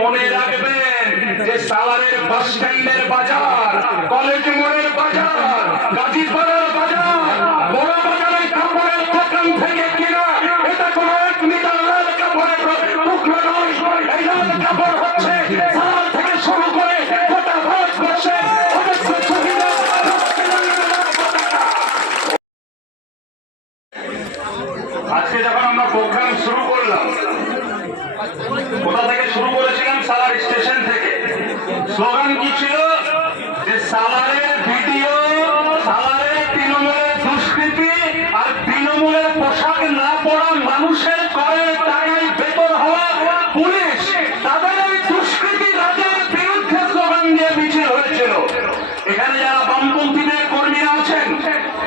মনে রাখবেন যে সালারের বাস স্ট্যান্ডের বাজার, কলেজ মোড়ের বাজার, গাজীপাড়ার বাজার, বড় বাজারের কাপড়ের দোকান থেকে কিনা এটা কোনো এক মিটার লাল কাপড়ের টুকরো নয়। এই লাল কাপড় হচ্ছে সালার থেকে শুরু করে গোটা ভারতবর্ষে আজকে যখন আমরা প্রোগ্রাম শুরু করলাম, কোথা থেকে শুরু করেছিলাম? সালার স্টেশন থেকে। স্লোগান কি ছিল? যে সালারের ভিডিও, সালারের তৃণমূলের দুষ্কৃতি আর তৃণমূলের পোশাক না পড়া মানুষের করের টাকায় বেতন হওয়া পুলিশ, তাদের ওই দুষ্কৃতি রাজের বিরুদ্ধে স্লোগান দিয়ে মিছিল হয়েছিল। এখানে যারা বামপন্থীদের কর্মীরা আছেন,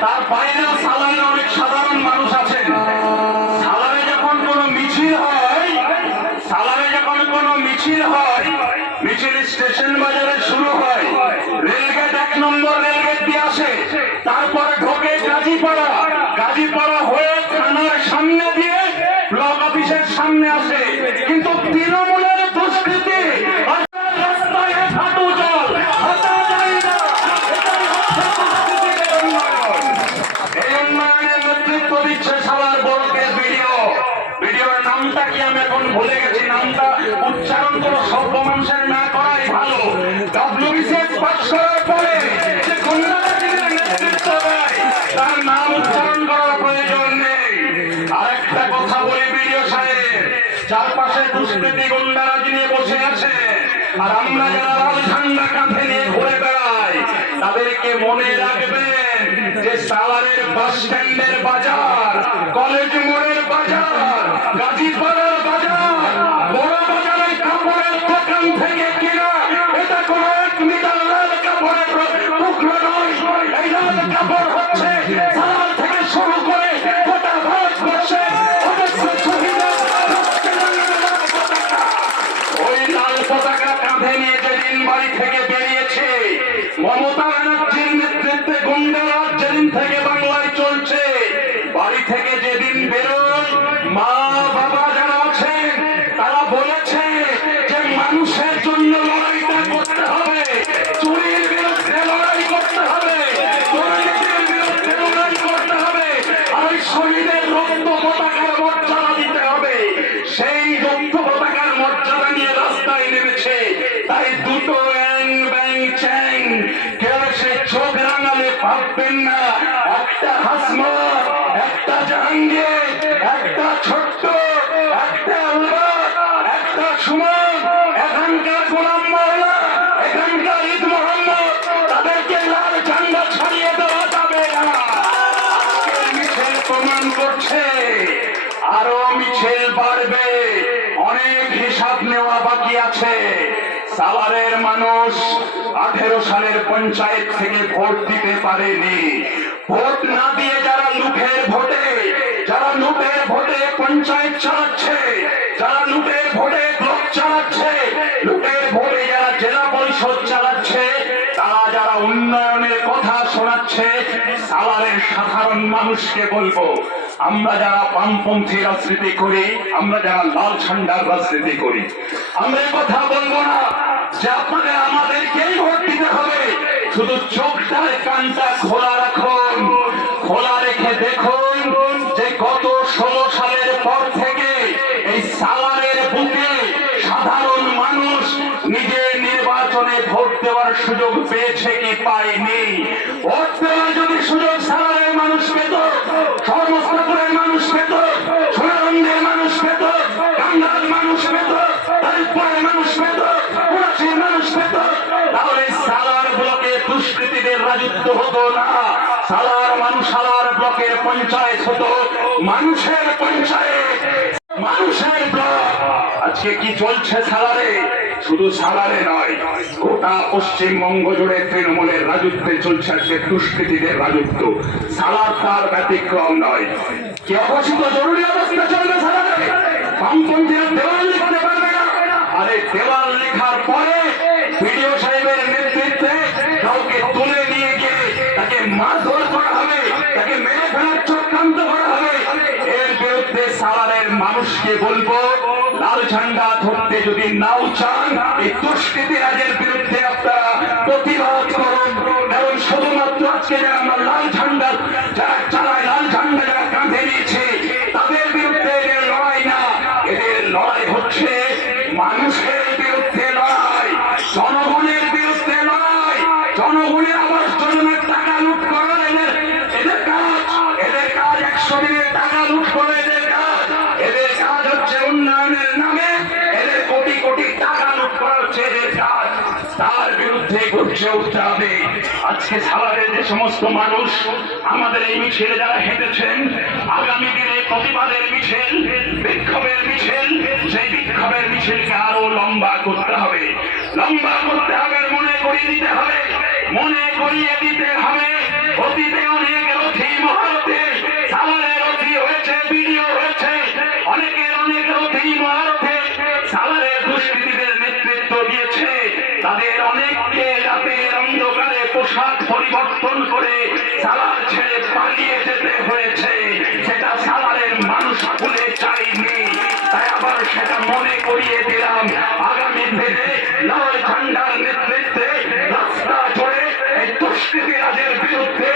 তার বাইরেও সালারের অনেক সাধারণ মানুষ আছেন। সালারে যখন কোনো মিছিল হয়, সালারে যখন কোনো মিছিল হয়, মিছিল স্টেশন বাজারে শুরু হয়, রেলগেট 1 নম্বর রেলগেট দিয়ে আসে, তারপরে ঢোকে গাজীপাড়া, গাজীপাড়া হয়ে থানার সামনে দিয়ে ব্লক অফিসের সামনে আসে। কিন্তু তৃণমূলের দুষ্কৃতি রাস্তায় হাঁটু জল হাঁটা যায় না। এই উন্নয়নের নেতৃত্ব দিচ্ছে সালার বড়কে ভিডিও। ভিডিওর নামটা কি আমি এখন ভুলে গেছি, নামটা উচ্চারণ করে সভ্য মানুষের না করাই ভালো। WBCS পাস করার পরে যে গুন্ডারাজিদের নেতৃত্ব দেয়, তার নাম উচ্চারণ করার প্রয়োজন নেই। আরেকটা কথা বলি ভিডিও সাহেব, চারপাশে দুষ্কৃতি গুন্ডারাজি নিয়ে বসে আছে, আর আমরা যারা লাল ঝান্ডা কাঁধে নিয়ে ঘুরে বেড়াই, তাদেরকে মনে রাখবেন যে সালারের বাস স্ট্যান্ডের বাজার, কলেজ মোড়ের বাজার, গাজীপাড়ার বাজার, বড় বাজারের কাপড়ের দোকান থেকে কিনা এটা কোনো এক মিটার লাল কাপড়ের টুকরো নয়। এই লাল কাপড় হচ্ছে সালার থেকে শুরু করে গোটা ভারতবর্ষে ওই লাল পতাকা কাঁধে নিয়ে যেদিন বাড়ি থেকে বেরিয়েছে, মমতা ব্যানার্জির নেতৃত্বে গুন্ডারাজ যেদিন থেকে বাংলায় চলছে, বাড়ি থেকে যেদিন বেরোয়, মা বাবা যারা আছেন তারা বলেছে যে মানুষের জন্য লড়াইটা করতে হবে, চুরির বিরুদ্ধে লড়াই করতে হবে, দুর্নীতির বিরুদ্ধে লড়াই করতে হবে, আর ওই শহীদের রক্ত পতাকার মর্যাদা দিতে হবে। সেই রক্ত পতাকার মর্যাদা নিয়ে রাস্তায় নেমেছে। তাই দুটো অ্যাং ব্যাং চ্যাং, কেউ সে চোখ রাঙালে ভাববেন না একটা হাসমত, একটা জাহাঙ্গীর, একটা ছোট্ট, একটা আলবাত, একটা সুমন, এখানকার গোলাম মোল্লা, এখানকার ঈদ মোহাম্মদ, তাদেরকে লাল ঝান্ডা ছাড়িয়ে দেওয়া যাবে না। আজকের মিছিল প্রমাণ করছে আরো মিছিল বাড়বে, অনেক হিসাব নেওয়া বাকি আছে। সালারের মানুষ 18 সালের পঞ্চায়েত থেকে ভোট দিতে পারেনি। ভোট না দিয়ে যারা লুটের ভোটে, যারা লুটের ভোটে পঞ্চায়েত চালাচ্ছে, যারা লুটের ভোটে ব্লক চালাচ্ছে, লুটের ভোটে যারা জেলা পরিষদ চালাচ্ছে, তারা যারা উন্নয়নের কথা শোনাচ্ছে, সালারের সাধারণ মানুষকে বলবো, আমরা যারা বামপন্থী রাজনীতি করি, আমরা যারা লাল ঝান্ডার রাজনীতি করি, আমরা কথা বলবো না যে আপনাদের আমাদেরকেই ভোট দিতে হবে। শুধু চোখটার কানটা খোলা রাখুন, খোলা রেখে দেখুন যে গত 16 সালের পর থেকে এই সালারের বুকে সাধারণ মানুষ নিজের নির্বাচনে ভোট দেওয়ার সুযোগ পেয়েছে কি পায়নি। ভোট দেওয়ার যদি সুযোগ সালারের মানুষ পেত, সর্বস্তরের মানুষ পেত, সোনারন্দের মানুষ পেত, কাঙ্গাল মানুষ পেত, তারিফপুরের মানুষ পেত, কুরাশির মানুষ পেত, তাহলে সালার ব্লকে দুষ্কৃতীদের রাজত্ব হতো না। সালার মানুষ, সালার ব্লকের পঞ্চায়েত হতো মানুষের পঞ্চায়েত, মানুষের ব্লক। আজকে কি চলছে সালারে? শুধু সালারে নয়, গোটা পশ্চিমবঙ্গ জুড়ে তৃণমূলের রাজত্বে চলছে আজকে দুষ্কৃতীদের রাজত্ব। সালার তার ব্যতিক্রম নয়। কি অঘোষিত জরুরি অবস্থা চলবে সালারে? বামপন্থীরা দেওয়াল লিখতে পারবে না। আরে দেওয়াল লেখার পরে ভিডিও সাহেবের নেতৃত্বে কাউকে তুলে নিয়ে গিয়ে তাকে মারধর করা হবে, তাকে মেরে ফেলার চক্রান্ত করা হবে। এর বিরুদ্ধে সালারের মানুষকে বলবো লাল ঝান্ডা ধরতে যদি নাও চান, এই দুষ্কৃতী রাজের বিরুদ্ধে আপনারা প্রতিবাদ করুন। এবং শুধুমাত্র আজকে যারা আমরা লাল ঝান্ডা যারা চালায়, লাল ঝান্ডা যারা কাঁধে নিয়েছে, তাদের বিরুদ্ধে এদের লড়াই না, এদের লড়াই হচ্ছে মানুষের বিরুদ্ধে লড়াই, জনগণের বিরুদ্ধে লড়াই। জনগণের আবাস যোজনার টাকা লুট করা এদের কাজ, এদের কাজ 100 দিনের টাকা লুট করে এদের কাজ। এদের কাজ হচ্ছে উন্নয়নের নামে এদের কোটি কোটি টাকা লুট করা হচ্ছে এদের কাজ। তার বিরুদ্ধে গর্জে উঠতে হবে। আজকে সাভারের যে সমস্ত মানুষ আমাদের এই মিছিলে যারা হেঁটেছেন, আগামী দিনে প্রতিবাদের মিছিল, বিক্ষোভের মিছিল, সেই বিক্ষোভের মিছিলকে আরো লম্বা করতে হবে, লম্বা করতে হবে, মনে করিয়ে দিতে হবে, মনে করিয়ে দিতে হবে। অতীতে অনেক রথী মহারথী সাভারের রথী হয়েছে, বিডিও হয়েছে, অনেকের অনেক রথী মহারথী সাভারের দুষ্কৃতীদের নেতৃত্ব দিয়েছে। তাদের অনেককে রাতের অন্ধকারে পোশাক পরিবর্তন করে সাভার ছেড়ে পালিয়ে যেতে হয়েছে। সেটা সাভারের মানুষ ভুলে চাইনি, তাই আবার সেটা মনে করিয়ে দিলাম। আগামী দিনে লাল ঝান্ডার নেতৃত্বে রাস্তা জুড়ে এই দুষ্কৃতী রাজের বিরুদ্ধে